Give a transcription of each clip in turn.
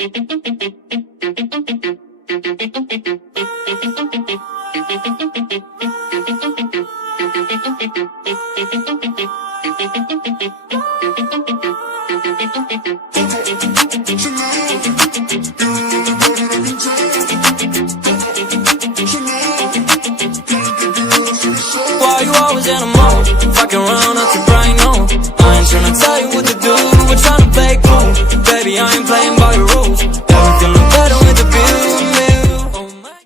Why you always in a mood? Fucking around up to bright noon. I ain't tryna tell you what to do, we're tryna play cool. Baby, I ain't playing by your rules. Yeah, I'm feeling better with the view. Oh my.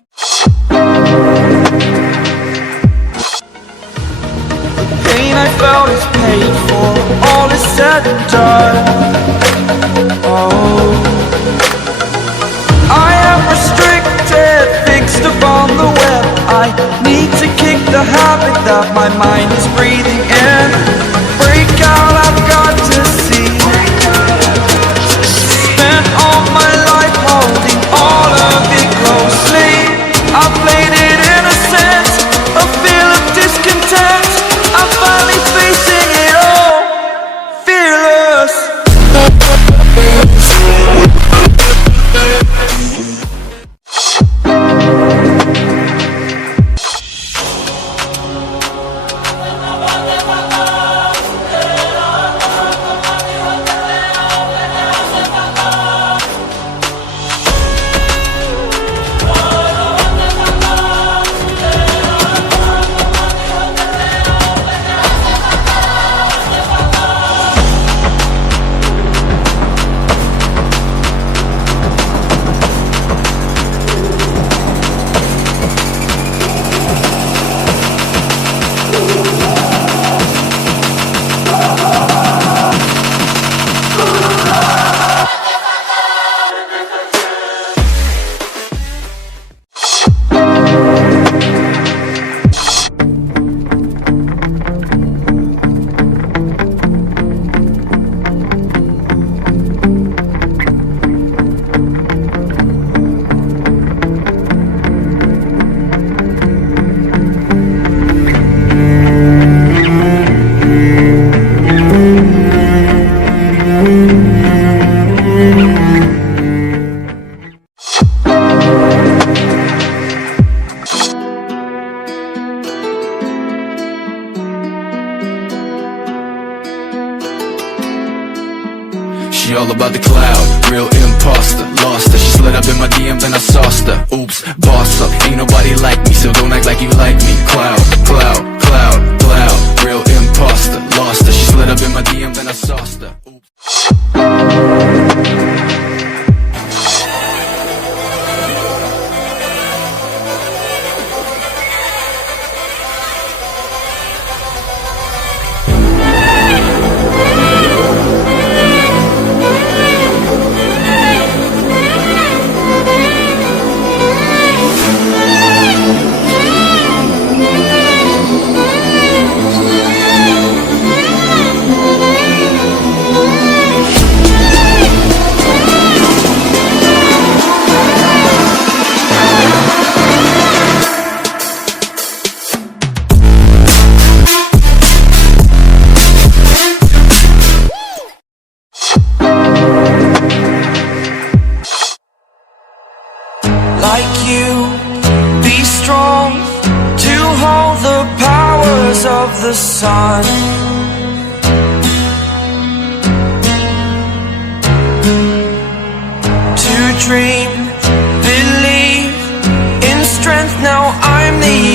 The pain I felt is paid for, all is said and done. Oh, I am restricted, fixed upon the web. I need to kick the habit that my mind is breathing in. Break out, I've got to see. Spent all my life holding all of it closely. I played it innocent, a feel of discontent. I'm finally facing it all, fearless. She all about the cloud, real imposter. Lost her, she slid up in my DM, then I sauced her. Oops, boss up, ain't nobody like me, so don't act like you like me. Cloud, cloud, cloud, cloud, real imposter. Lost her, she slid up in my DM, then I sauced her. Oops. Like you, be strong to hold the powers of the sun. To dream, believe in strength, now I'm the